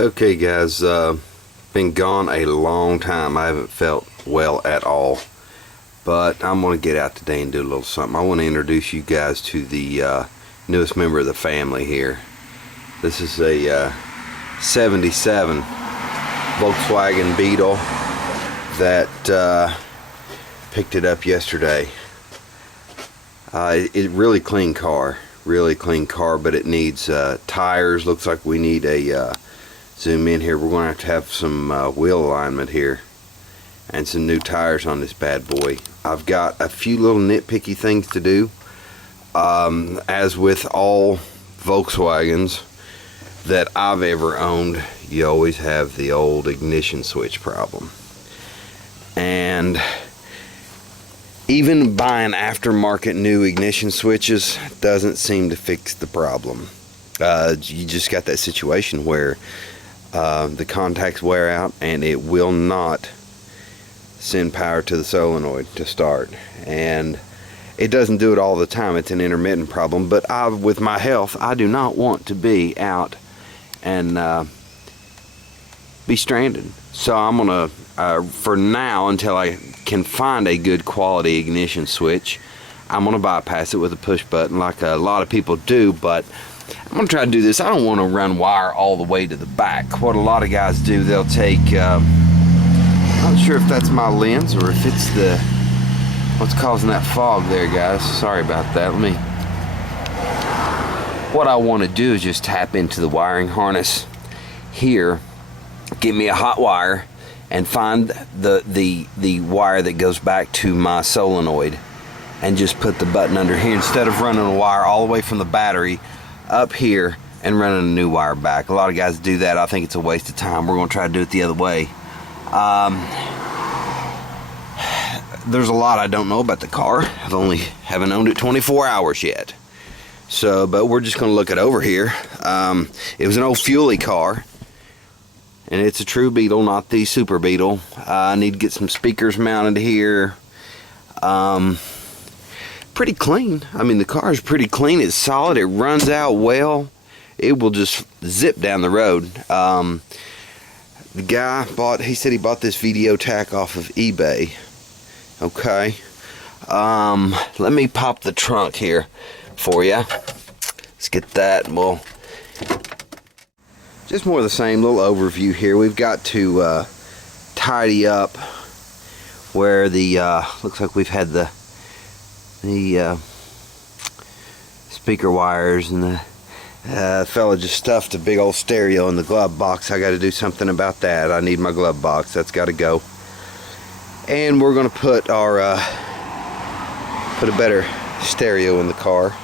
Okay guys, been gone a long time. I haven't felt well at all, but I'm going to get out today and do a little something. I want to introduce you guys to the newest member of the family here. This is a 77 Volkswagen Beetle that picked it up yesterday. It's really clean car, but it needs tires. Looks like we need a zoom in here. We're going to have some wheel alignment here and some new tires on this bad boy. I've got a few little nitpicky things to do. As with all Volkswagens that I've ever owned, you always have the old ignition switch problem. And even buying aftermarket new ignition switches doesn't seem to fix the problem. You just got that situation where the contacts wear out and it will not send power to the solenoid to start, and it doesn't do it all the time. It's an intermittent problem, but with my health, I do not want to be out and be stranded. So I'm gonna for now, until I can find a good quality ignition switch, I'm gonna bypass it with a push button like a lot of people do. But I'm gonna try to do this. I don't want to run wire all the way to the back. What a lot of guys do, they'll take I'm not sure if that's my lens or if it's what's causing that fog there, guys. Sorry about that. What I want to do is just tap into the wiring harness here, get me a hot wire, and find the wire that goes back to my solenoid, and just put the button under here instead of running a wire all the way from the battery up here and running a new wire back. A lot of guys do that. I think it's a waste of time. We're going to try to do it the other way. There's a lot I don't know about the car. Haven't owned it 24 hours yet. So, but we're just going to look it over here. It was an old fuelie car, and it's a true Beetle, not the Super Beetle. I need to get some speakers mounted here. Pretty clean. I mean, the car is pretty clean. It's solid. It runs out well. It will just zip down the road. The guy he said he bought this video tack off of eBay. Okay. Let me pop the trunk here for you. Let's get that, and we'll just more of the same little overview here. We've got to tidy up where the looks like we've had the speaker wires, and the fella just stuffed a big old stereo in the glove box. I got to do something about that. I need my glove box. That's got to go. And we're going to put a better stereo in the car.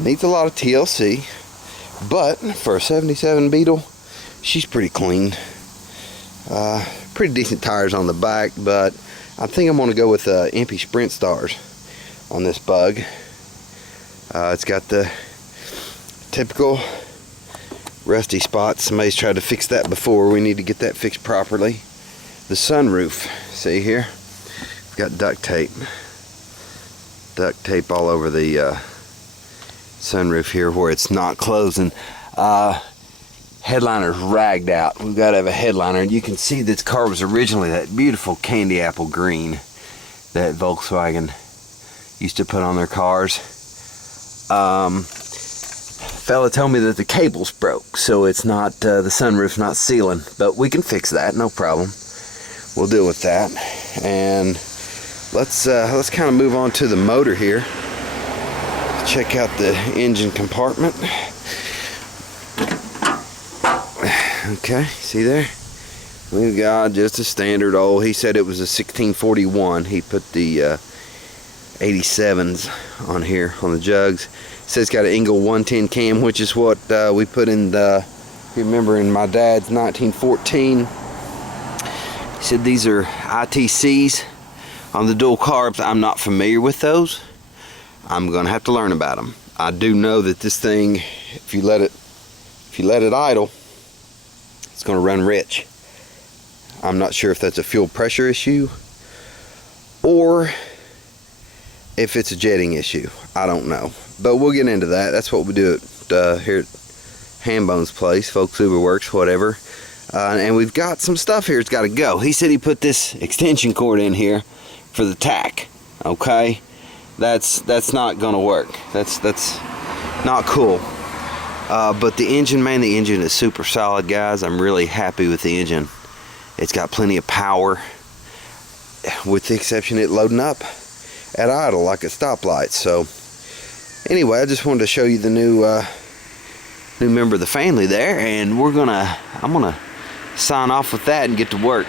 Needs a lot of TLC, but for a 77 Beetle, she's pretty clean. Pretty decent tires on the back, but I think I'm going to go with Impy Sprint Stars on this bug. It's got the typical rusty spots. Somebody's tried to fix that before. We need to get that fixed properly. The sunroof, see here? It's got duct tape all over the sunroof here where it's not closing. Headliner's ragged out. We've got to have a headliner, and you can see this car was originally that beautiful candy apple green that Volkswagen used to put on their cars. Fella told me that the cable's broke, so it's not the sunroof's not sealing, but we can fix that, no problem. We'll deal with that. And let's kind of move on to the motor here. Check out the engine compartment. Okay, see there? We've got just a standard old, he said it was a 1641. He put the 87s on here on the jugs. It says it's got an Engel 110 cam, which is what we put in if you remember, in my dad's 1914. He said these are ITCs on the dual carbs. I'm not familiar with those. I'm gonna have to learn about them. I do know that this thing, if you let it idle, it's gonna run rich. I'm not sure if that's a fuel pressure issue or if it's a jetting issue. I don't know, but we'll get into that. That's what we do here at Hambone's place, Folks Uber Works, whatever. And we've got some stuff here. It's got to go. He said he put this extension cord in here for the tack. Okay, that's not gonna work. That's not cool. But the engine, man, the engine is super solid, guys. I'm really happy with the engine. It's got plenty of power, with the exception of it loading up at idle like a stoplight. So anyway, I just wanted to show you the new member of the family there, and I'm gonna sign off with that and get to work.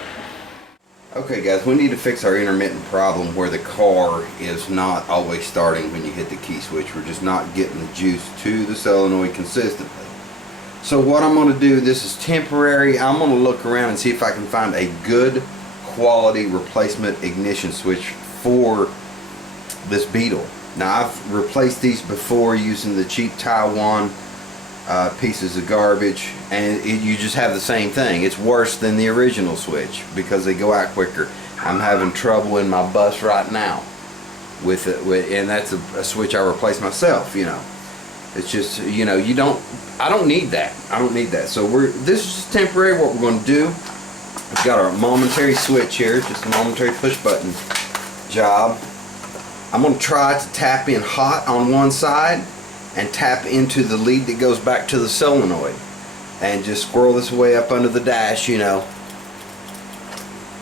Okay guys, we need to fix our intermittent problem where the car is not always starting when you hit the key switch. We're just not getting the juice to the solenoid consistently. So what I'm going to do, this is temporary. I'm going to look around and see if I can find a good quality replacement ignition switch for this Beetle. Now I've replaced these before using the cheap Taiwan pieces of garbage, and you just have the same thing. It's worse than the original switch because they go out quicker. I'm having trouble in my bus right now with it, and that's a switch I replaced myself. You know, it's just, you know, I don't need that. So this is just temporary. What we're going to do, we've got our momentary switch here, just a momentary push button job. I'm going to try to tap in hot on one side and tap into the lead that goes back to the solenoid, and just squirrel this way up under the dash, you know.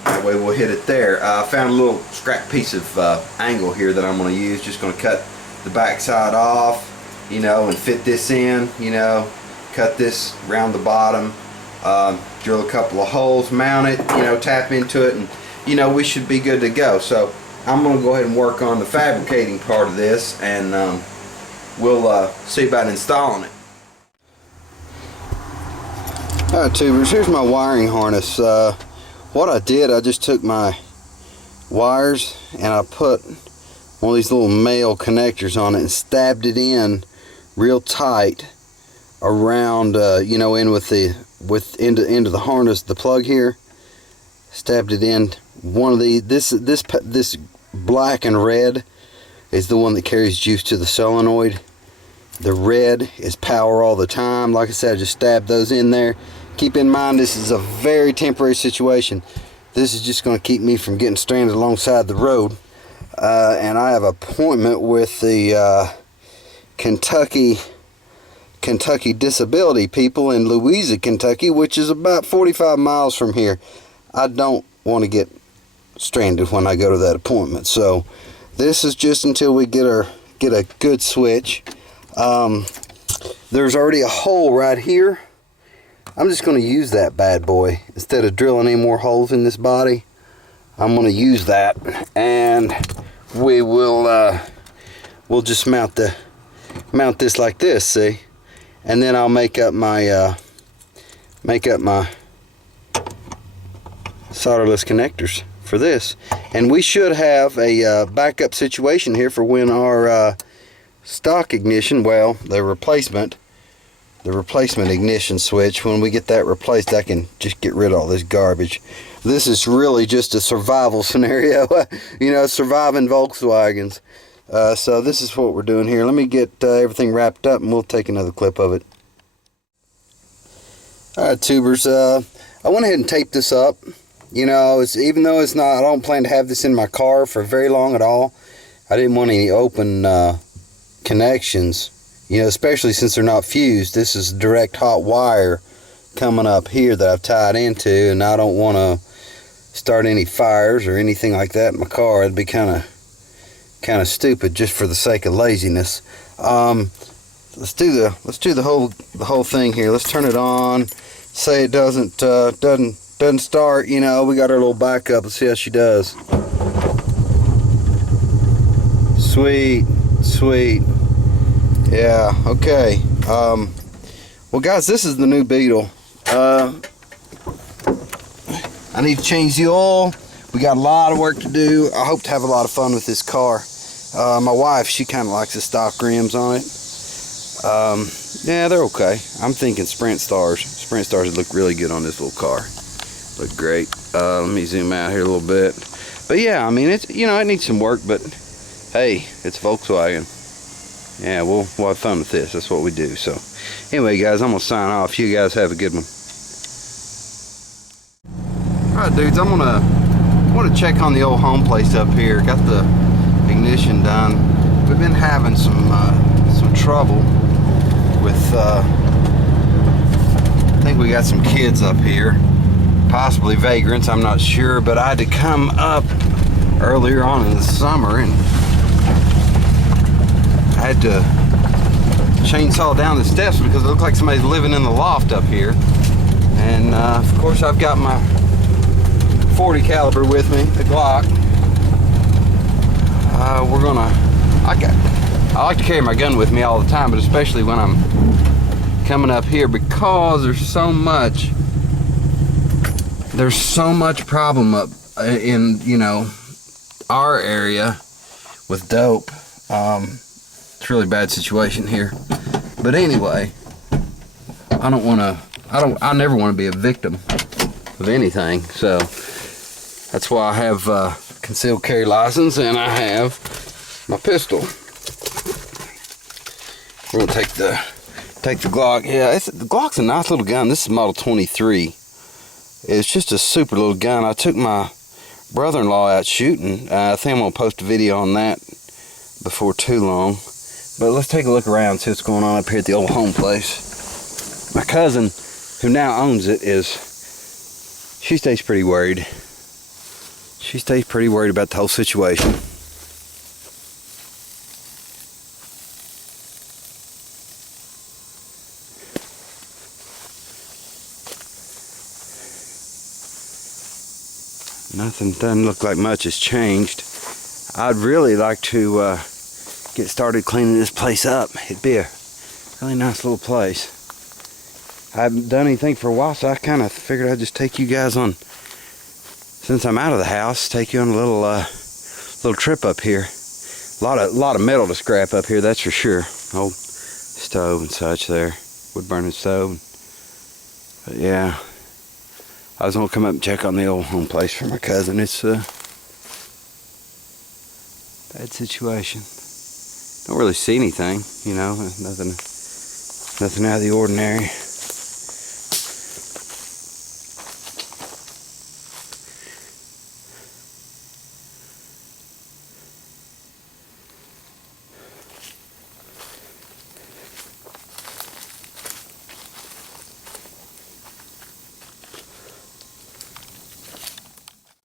That way we'll hit it there. I found a little scrap piece of angle here that I'm going to use. Just going to cut the back side off, you know, and fit this in, you know, cut this around the bottom, drill a couple of holes, mount it, you know, tap into it, and you know, we should be good to go. So I'm going to go ahead and work on the fabricating part of this, and we'll see about installing it. Alright tubers, here's my wiring harness. What I did, I just took my wires and I put one of these little male connectors on it and stabbed it in real tight around, you know, in with the into the harness, the plug here. Stabbed it in one of the this black and red is the one that carries juice to the solenoid. The red is power all the time. Like I said, I just stabbed those in there. Keep in mind, this is a very temporary situation. This is just going to keep me from getting stranded alongside the road. And I have an appointment with the Kentucky disability people in Louisa, Kentucky, which is about 45 miles from here. I don't want to get stranded when I go to that appointment. So this is just until we get a good switch. There's already a hole right here. I'm just going to use that bad boy instead of drilling any more holes in this body. I'm going to use that, and we will we'll just mount this like this, see, and then I'll make up my solderless connectors for this, and we should have a backup situation here for when our stock ignition, well, the replacement ignition switch, when we get that replaced, I can just get rid of all this garbage. This is really just a survival scenario, you know, surviving Volkswagens. So this is what we're doing here. Let me get everything wrapped up and we'll take another clip of it. Alright tubers, I went ahead and taped this up. You know, even though it's not, I don't plan to have this in my car for very long at all. I didn't want any open connections, you know, especially since they're not fused. This is direct hot wire coming up here that I've tied into, and I don't want to start any fires or anything like that in my car. It'd be kind of stupid just for the sake of laziness. Let's do the whole thing here. Let's turn it on. Say it doesn't start, you know, we got our little backup. Let's see how she does. Sweet. Yeah, okay. Well guys, this is the new Beetle. I need to change the oil. We got a lot of work to do. I hope to have a lot of fun with this car. My wife, she kind of likes the stock rims on it. Yeah, they're okay. I'm thinking Sprint Stars. Sprint Stars would look really good on this little car. Look great. Let me zoom out here a little bit. But yeah, I mean, it's, you know, it needs some work, but hey, it's Volkswagen. Yeah, we'll have fun with this. That's what we do. So Anyway, guys, I'm gonna sign off. You guys have a good one. Alright, dudes, I want to check on the old home place up here. Got the ignition done. We've been having some trouble with I think we got some kids up here, possibly vagrants, I'm not sure, but I had to come up earlier on in the summer and I had to chainsaw down the steps because it looked like somebody's living in the loft up here. And of course I've got my 40 caliber with me, the Glock. I like to carry my gun with me all the time, but especially when I'm coming up here, because there's so much problem up in, you know, our area with dope. It's a really bad situation here. But anyway, I never want to be a victim of anything. So that's why I have concealed carry license and I have my pistol. We're gonna take the Glock. Yeah, the Glock's a nice little gun. This is model 23. It's just a super little gun. I took my brother-in-law out shooting. I think I'm gonna post a video on that before too long. But let's take a look around, see what's going on up here at the old home place. My cousin, who now owns it, she stays pretty worried. She stays pretty worried about the whole situation. Nothing, doesn't look like much has changed. I'd really like to get started cleaning this place up. It'd be a really nice little place. I haven't done anything for a while, so I kind of figured I'd just take you guys on, since I'm out of the house, take you on a little trip up here. A lot of metal to scrap up here, that's for sure. Old stove and such there, wood burning stove. But yeah, I was gonna come up and check on the old home place for my cousin. It's a bad situation. Don't really see anything, you know, nothing out of the ordinary.